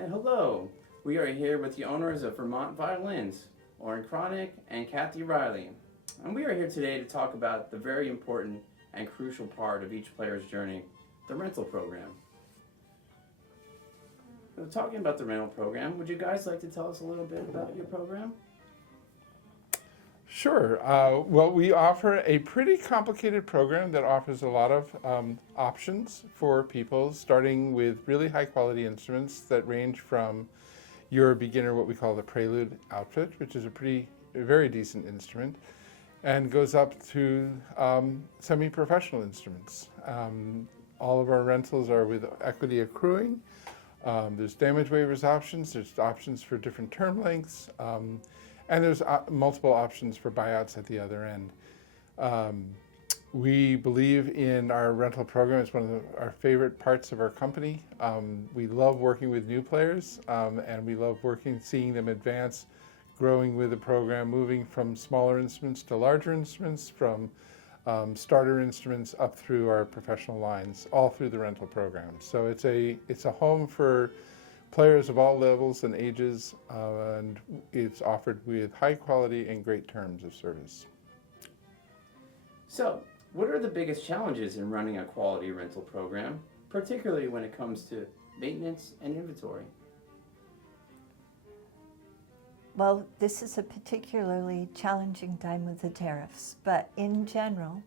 And hello, we are here with the owners of Vermont Violins, Oren Kronick and Reilly. And we are here today to talk about the very important and crucial part of each player's journey, the rental program. So talking about the rental program, would you guys like to tell us a little bit about your program? Sure. Well, we offer a pretty complicated program that offers a lot of options for people, starting with really high quality instruments that range from your beginner, what we call the prelude outfit, which is a very decent instrument, and goes up to semi-professional instruments. All of our rentals are with equity accruing. There's damage waivers options, there's options for different term lengths, and there's multiple options for buyouts at the other end. We believe in our rental program. It's one of our favorite parts of our company. We love working with new players, and we love seeing them advance, growing with the program, moving from smaller instruments to larger instruments, from starter instruments up through our professional lines, all through the rental program. So it's a home for players of all levels and ages, and it's offered with high quality and great terms of service. So, what are the biggest challenges in running a quality rental program, particularly when it comes to maintenance and inventory? Well, this is a particularly challenging time with the tariffs, but in general,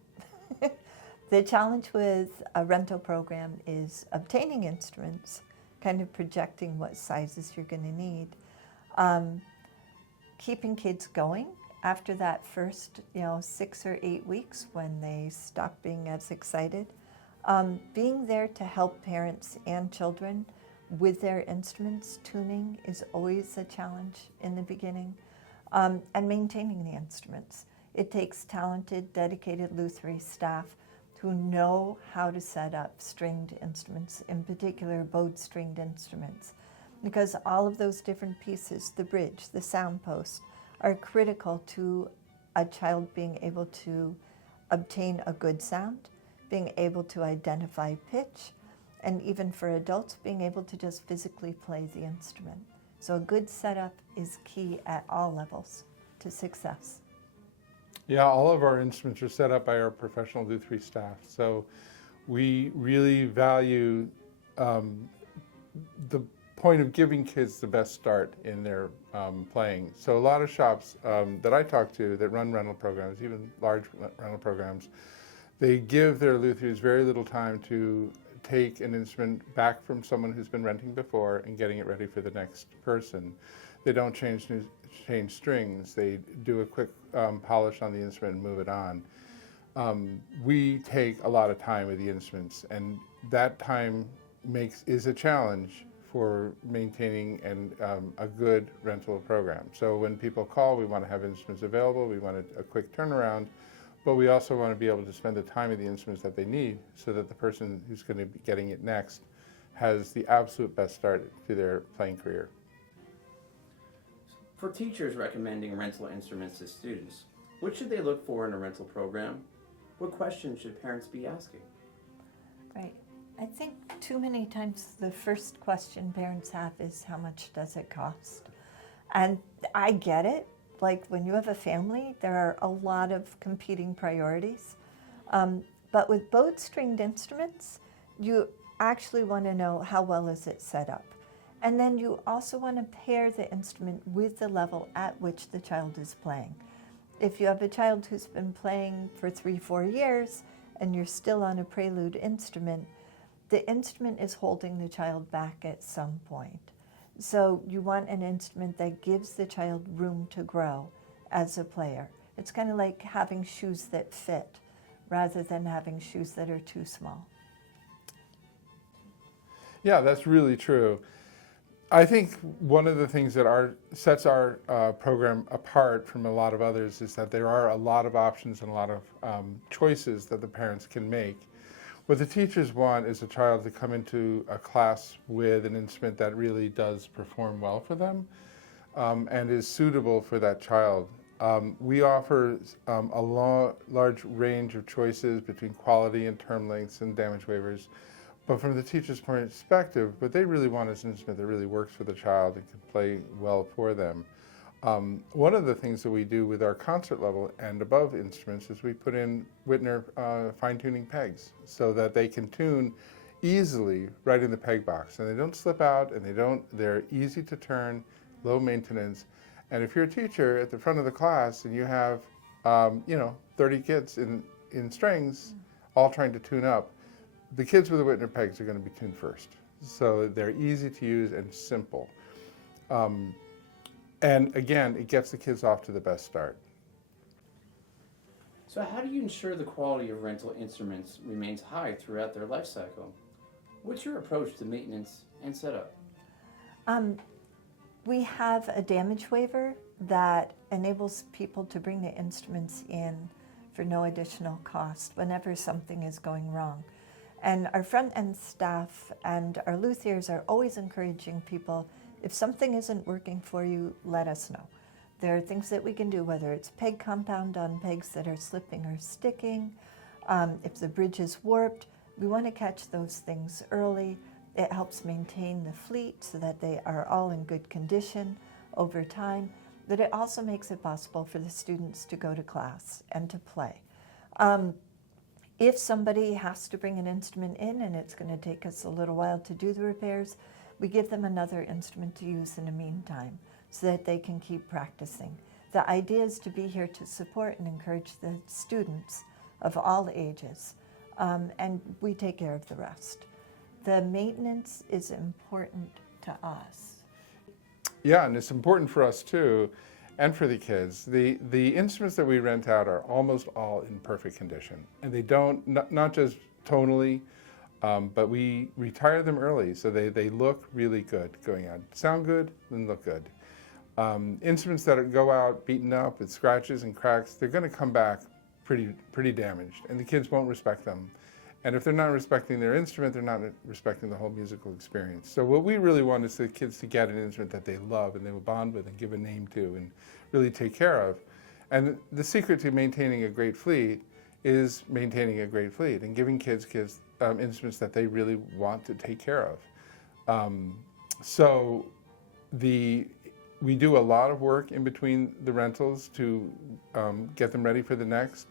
the challenge with a rental program is obtaining instruments, kind of projecting what sizes you're going to need, keeping kids going after that first 6 or 8 weeks when they stop being as excited, being there to help parents and children with their instruments. Tuning is always a challenge in the beginning, and maintaining the instruments. It takes talented, dedicated Luthier staff who know how to set up stringed instruments, in particular bowed stringed instruments, because all of those different pieces, the bridge, the sound post, are critical to a child being able to obtain a good sound, being able to identify pitch, and even for adults, being able to just physically play the instrument. So a good setup is key at all levels to success. Yeah, all of our instruments are set up by our professional Luthier staff. So we really value the point of giving kids the best start in their playing. So a lot of shops that I talk to that run rental programs, even large rental programs, they give their Luthiers very little time to take an instrument back from someone who's been renting before and getting it ready for the next person. They don't change strings. They do a quick polish on the instrument and move it on. We take a lot of time with the instruments, and that time is a challenge for maintaining a good rental program. So when people call, we want to have instruments available. We want a quick turnaround, but we also want to be able to spend the time with the instruments that they need so that the person who's going to be getting it next has the absolute best start to their playing career. For teachers recommending rental instruments to students, what should they look for in a rental program? What questions should parents be asking? Right. I think too many times the first question parents have is, how much does it cost? And I get it. Like when you have a family, there are a lot of competing priorities. But with bowed stringed instruments, you actually want to know how well is it set up. And then you also want to pair the instrument with the level at which the child is playing. If you have a child who's been playing for 3-4 years and you're still on a prelude instrument, the instrument is holding the child back at some point. So you want an instrument that gives the child room to grow as a player. It's kind of like having shoes that fit rather than having shoes that are too small. Yeah, that's really true. I think one of the things that sets our program apart from a lot of others is that there are a lot of options and a lot of choices that the parents can make. What the teachers want is a child to come into a class with an instrument that really does perform well for them and is suitable for that child. We offer a large range of choices between quality and term lengths and damage waivers, But from the teacher's perspective, what they really want is an instrument that really works for the child and can play well for them. One of the things that we do with our concert level and above instruments is we put in Wittner fine-tuning pegs so that they can tune easily right in the peg box, and they don't slip out, and they're easy to turn, low maintenance. And if you're a teacher at the front of the class and you have 30 kids in strings all trying to tune up, the kids with the Wittner pegs are going to be tuned first. So they're easy to use and simple. And again, it gets the kids off to the best start. So how do you ensure the quality of rental instruments remains high throughout their life cycle? What's your approach to maintenance and setup? We have a damage waiver that enables people to bring the instruments in for no additional cost whenever something is going wrong. And our front-end staff and our luthiers are always encouraging people, if something isn't working for you, let us know. There are things that we can do, whether it's peg compound on pegs that are slipping or sticking, if the bridge is warped, we want to catch those things early. It helps maintain the fleet so that they are all in good condition over time, but it also makes it possible for the students to go to class and to play. If somebody has to bring an instrument in and it's going to take us a little while to do the repairs, we give them another instrument to use in the meantime so that they can keep practicing. The idea is to be here to support and encourage the students of all ages, and we take care of the rest. The maintenance is important to us. Yeah, and it's important for us too, and for the kids. The instruments that we rent out are almost all in perfect condition, and they don't, not just tonally, but we retire them early so they look really good going out. Sound good and look good. Instruments that go out beaten up with scratches and cracks, they're going to come back pretty damaged, and the kids won't respect them. And if they're not respecting their instrument, they're not respecting the whole musical experience. So what we really want is the kids to get an instrument that they love and they will bond with and give a name to and really take care of. And the secret to maintaining a great fleet is maintaining a great fleet and giving kids instruments that they really want to take care of. We do a lot of work in between the rentals to get them ready for the next.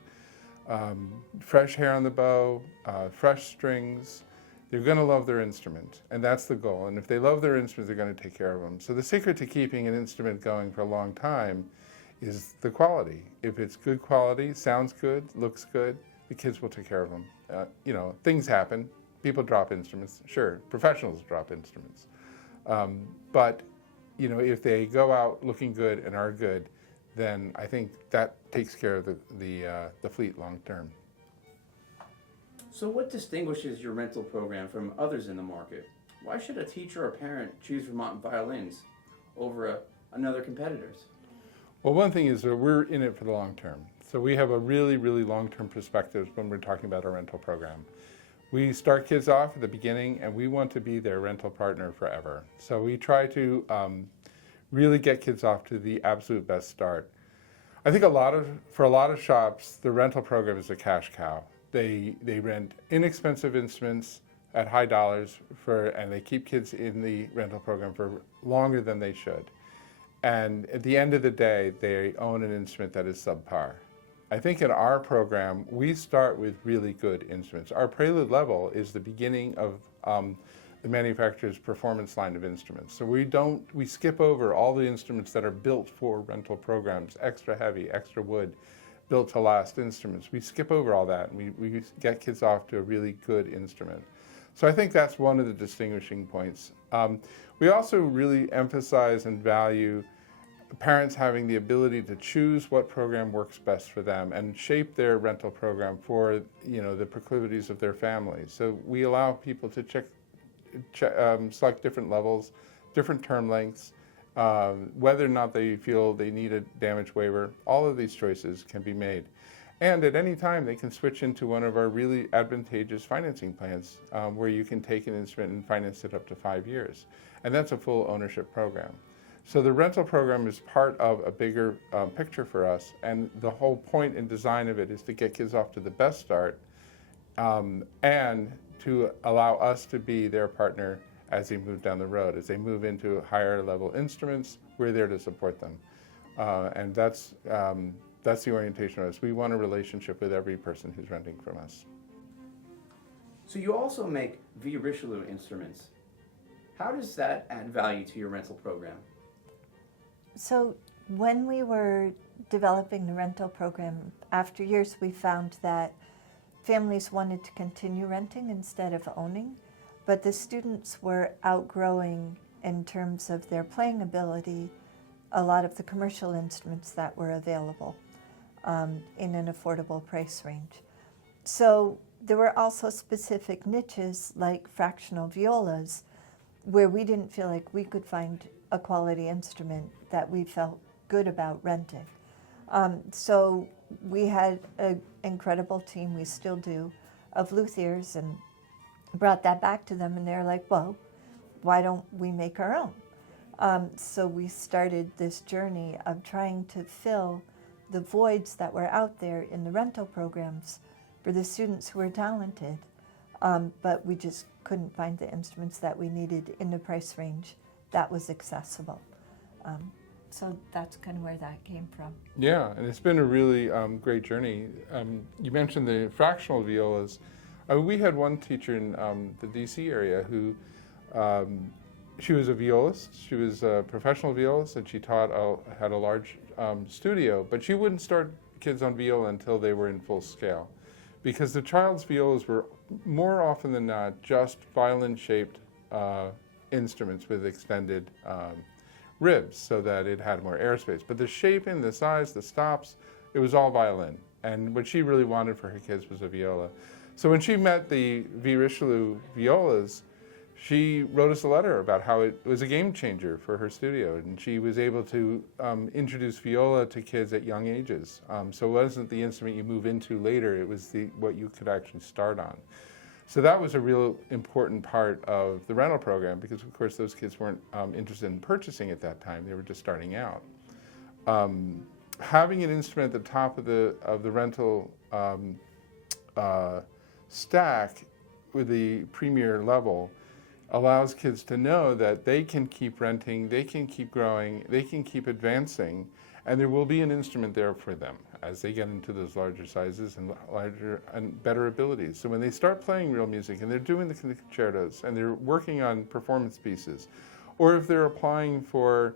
Fresh hair on the bow, fresh strings. They're going to love their instrument, and that's the goal. And if they love their instruments, they're going to take care of them. So the secret to keeping an instrument going for a long time is the quality. If it's good quality, sounds good, looks good, the kids will take care of them. Things happen. People drop instruments. Sure, professionals drop instruments. But if they go out looking good and are good, then I think that takes care of the fleet long term. So what distinguishes your rental program from others in the market? Why should a teacher or parent choose Vermont Violins over another competitor's? Well, one thing is that we're in it for the long term. So we have a really, really long-term perspective when we're talking about our rental program. We start kids off at the beginning, and we want to be their rental partner forever. So we try to really get kids off to the absolute best start. I think for a lot of shops, the rental program is a cash cow. They rent inexpensive instruments at high dollars and they keep kids in the rental program for longer than they should. And at the end of the day, they own an instrument that is subpar. I think in our program, we start with really good instruments. Our prelude level is the beginning of the manufacturer's performance line of instruments. So we skip over all the instruments that are built for rental programs, extra heavy, extra wood, built to last instruments. We skip over all that and we get kids off to a really good instrument. So I think that's one of the distinguishing points. We also really emphasize and value parents having the ability to choose what program works best for them and shape their rental program for the proclivities of their family. So we allow people to select different levels, different term lengths, whether or not they feel they need a damage waiver. All of these choices can be made. And at any time, they can switch into one of our really advantageous financing plans where you can take an instrument and finance it up to 5 years. And that's a full ownership program. So the rental program is part of a bigger picture for us, and the whole point and design of it is to get kids off to the best start and to allow us to be their partner as they move down the road. As they move into higher level instruments, we're there to support them. And that's the orientation of us. We want a relationship with every person who's renting from us. So you also make Richelieu instruments. How does that add value to your rental program? So when we were developing the rental program, after years we found that families wanted to continue renting instead of owning, but the students were outgrowing, in terms of their playing ability, a lot of the commercial instruments that were available in an affordable price range. So there were also specific niches like fractional violas where we didn't feel like we could find a quality instrument that we felt good about renting. So we had an incredible team, we still do, of luthiers, and brought that back to them, and they're like, well, why don't we make our own? So we started this journey of trying to fill the voids that were out there in the rental programs for the students who were talented, but we just couldn't find the instruments that we needed in the price range that was accessible. So that's kind of where that came from. Yeah, and it's been a really great journey. You mentioned the fractional violas. We had one teacher in the DC area who, she was a violist. She was a professional violist, and she had a large studio, but she wouldn't start kids on viola until they were in full scale, because the child's violas were more often than not just violin-shaped instruments with extended ribs so that it had more airspace. But the shaping, the size, the stops, it was all violin. And what she really wanted for her kids was a viola. So when she met the Richelieu violas, she wrote us a letter about how it was a game changer for her studio, and she was able to introduce viola to kids at young ages. So it wasn't the instrument you move into later, it was what you could actually start on. So that was a real important part of the rental program, because of course those kids weren't interested in purchasing at that time, they were just starting out. Having an instrument at the top of the rental stack with the premier level allows kids to know that they can keep renting, they can keep growing, they can keep advancing, and there will be an instrument there for them as they get into those larger sizes and larger and better abilities. So when they start playing real music and they're doing the concertos and they're working on performance pieces, or if they're applying for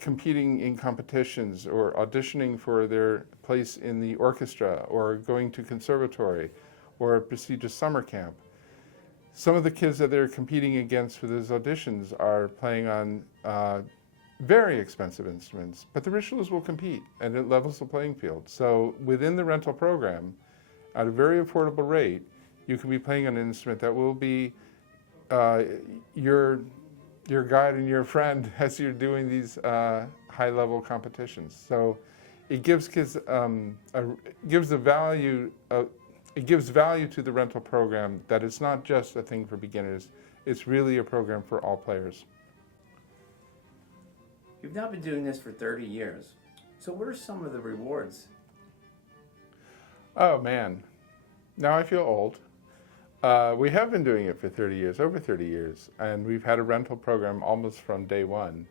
competing in competitions or auditioning for their place in the orchestra or going to conservatory or a prestigious summer camp, some of the kids that they're competing against for those auditions are playing on very expensive instruments, but the Richelieus will compete and it levels the playing field. So within the rental program, at a very affordable rate, you can be playing on an instrument that will be your guide and your friend as you're doing these high-level competitions. So it gives kids it gives value to the rental program, that it's not just a thing for beginners. It's really a program for all players. You've now been doing this for 30 years. So what are some of the rewards? Oh man, now I feel old. We have been doing it for 30 years, over 30 years, and we've had a rental program almost from day one.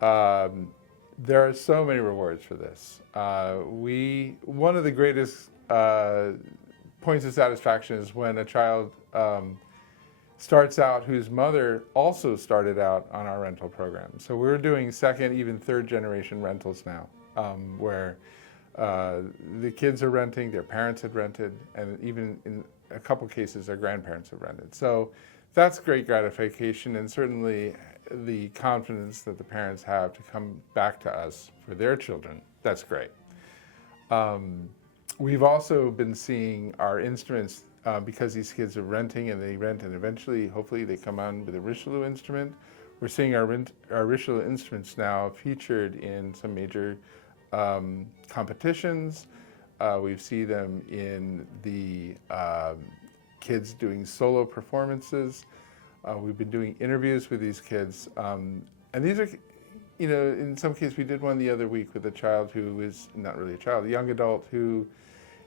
There are so many rewards for this. One of the greatest points of satisfaction is when a child starts out whose mother also started out on our rental program. So we're doing second, even third generation rentals now, where the kids are renting, their parents had rented, and even in a couple cases their grandparents have rented. So that's great gratification, and certainly the confidence that the parents have to come back to us for their children, that's great. We've also been seeing our instruments, because these kids are renting and they rent, and eventually, hopefully, they come on with a Richelieu instrument. We're seeing our Richelieu instruments now featured in some major competitions. We see them in the kids doing solo performances. We've been doing interviews with these kids. And these are, in some cases, we did one the other week with a child who is, not really a child, a young adult who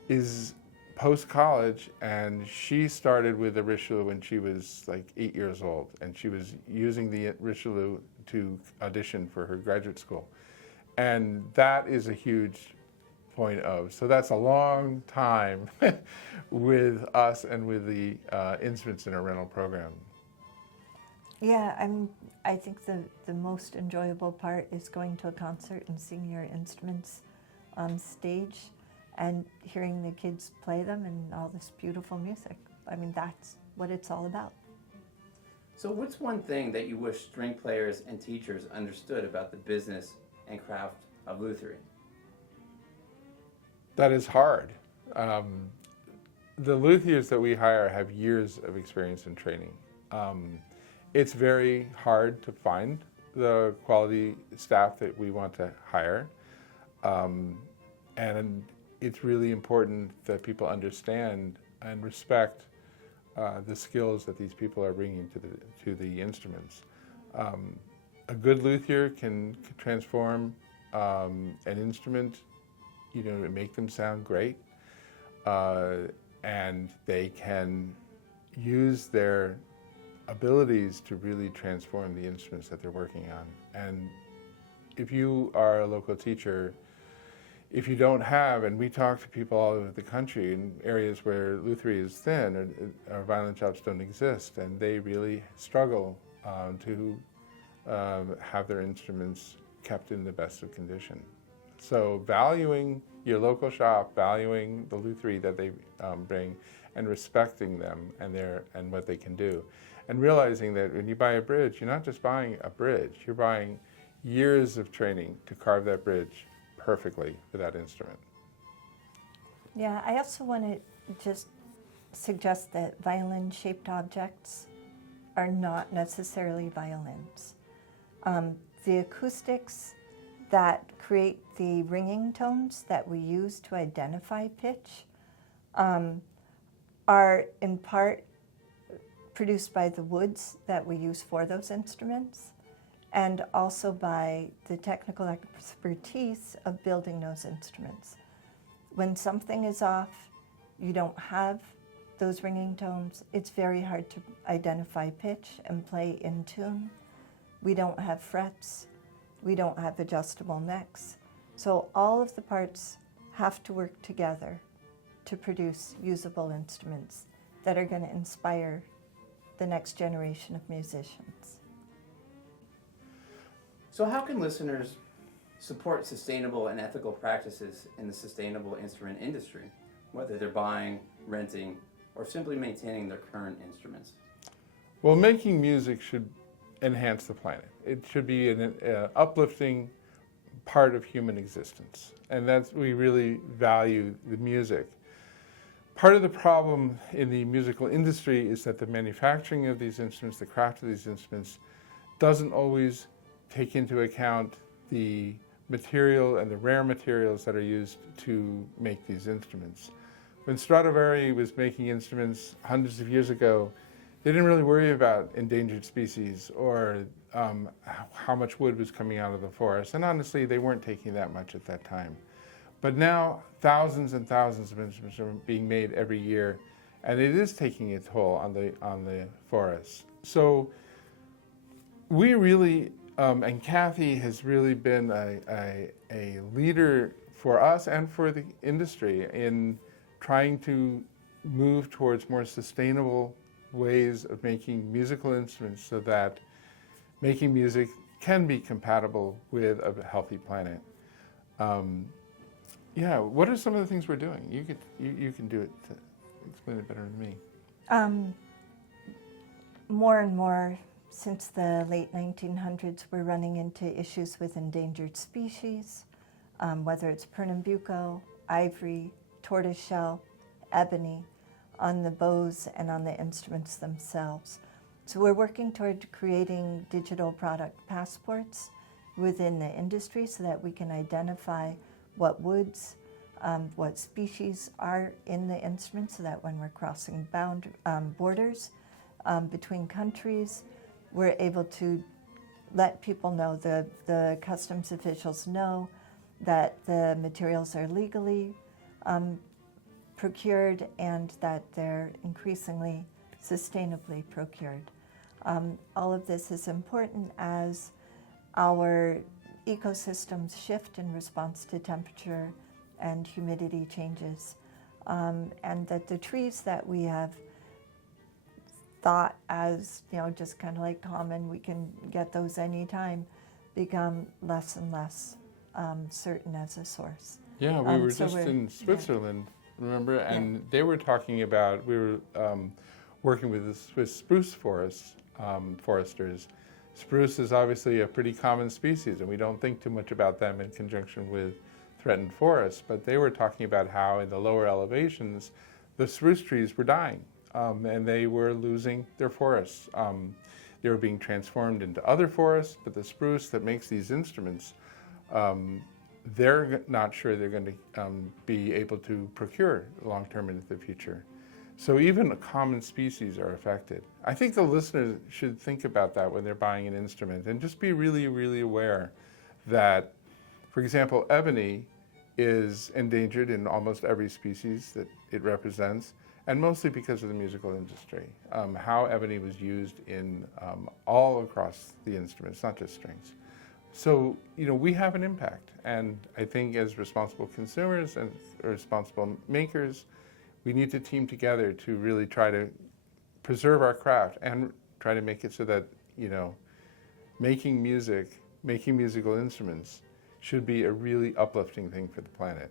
is post-college, and she started with the Richelieu when she was like 8 years old, and she was using the Richelieu to audition for her graduate school. And that is a huge point of, so that's a long time with us and with the instruments in our rental program. Yeah, I think the most enjoyable part is going to a concert and seeing your instruments on stage and hearing the kids play them and all this beautiful music. I mean, that's what it's all about. So what's one thing that you wish string players and teachers understood about the business and craft of Luthier? That is hard. The luthiers that we hire have years of experience and training. It's very hard to find the quality staff that we want to hire. And it's really important that people understand and respect the skills that these people are bringing to the instruments. A good luthier can transform an instrument, and make them sound great, and they can use their abilities to really transform the instruments that they're working on. And if you are a local teacher, if you don't have, and we talk to people all over the country in areas where Luthier is thin or violin shops don't exist, and they really struggle to have their instruments kept in the best of condition. So valuing your local shop, valuing the Luthier that they bring, and respecting them and what they can do. And realizing that when you buy a bridge, you're not just buying a bridge, you're buying years of training to carve that bridge perfectly for that instrument. Yeah, I also want to just suggest that violin-shaped objects are not necessarily violins. The acoustics that create the ringing tones that we use to identify pitch are in part produced by the woods that we use for those instruments, and also by the technical expertise of building those instruments. When something is off, you don't have those ringing tones, it's very hard to identify pitch and play in tune. We don't have frets, we don't have adjustable necks. So all of the parts have to work together to produce usable instruments that are going to inspire the next generation of musicians. So how can listeners support sustainable and ethical practices in the sustainable instrument industry, whether they're buying, renting, or simply maintaining their current instruments? Well, making music should enhance the planet. It should be an uplifting part of human existence, and we really value the music. Part of the problem in the musical industry is that the manufacturing of these instruments, the craft of these instruments, doesn't always take into account the material and the rare materials that are used to make these instruments. When Stradivari was making instruments hundreds of years ago, they didn't really worry about endangered species or how much wood was coming out of the forest. And honestly, they weren't taking that much at that time. But now, thousands and thousands of instruments are being made every year, and it is taking a toll on the forests. So we really, and Kathy has really been a leader for us and for the industry in trying to move towards more sustainable ways of making musical instruments so that making music can be compatible with a healthy planet. Yeah, what are some of the things we're doing? You can do it to explain it better than me. More and more since the late 1900s, we're running into issues with endangered species, whether it's Pernambuco, ivory, tortoiseshell, ebony, on the bows and on the instruments themselves. So we're working toward creating digital product passports within the industry so that we can identify what woods, what species are in the instrument, so that when we're crossing borders between countries, we're able to let people know, the customs officials know that the materials are legally procured and that they're increasingly sustainably procured. All of this is important as our ecosystems shift in response to temperature and humidity changes, and that the trees that we have thought as, just kind of like common, we can get those anytime, become less and less certain as a source. Yeah, we were so just we're- in Switzerland, remember? And they were talking about, we were working with the Swiss spruce foresters. Spruce is obviously a pretty common species, and we don't think too much about them in conjunction with threatened forests, but they were talking about how in the lower elevations, the spruce trees were dying, and they were losing their forests. They were being transformed into other forests, but the spruce that makes these instruments, they're not sure they're going to be able to procure long-term into the future. So even common species are affected. I think the listeners should think about that when they're buying an instrument and just be really, really aware that, for example, ebony is endangered in almost every species that it represents, and mostly because of the musical industry. How ebony was used in all across the instruments, not just strings. So, we have an impact, and I think as responsible consumers and responsible makers, we need to team together to really try to preserve our craft and try to make it so that, making musical instruments should be a really uplifting thing for the planet.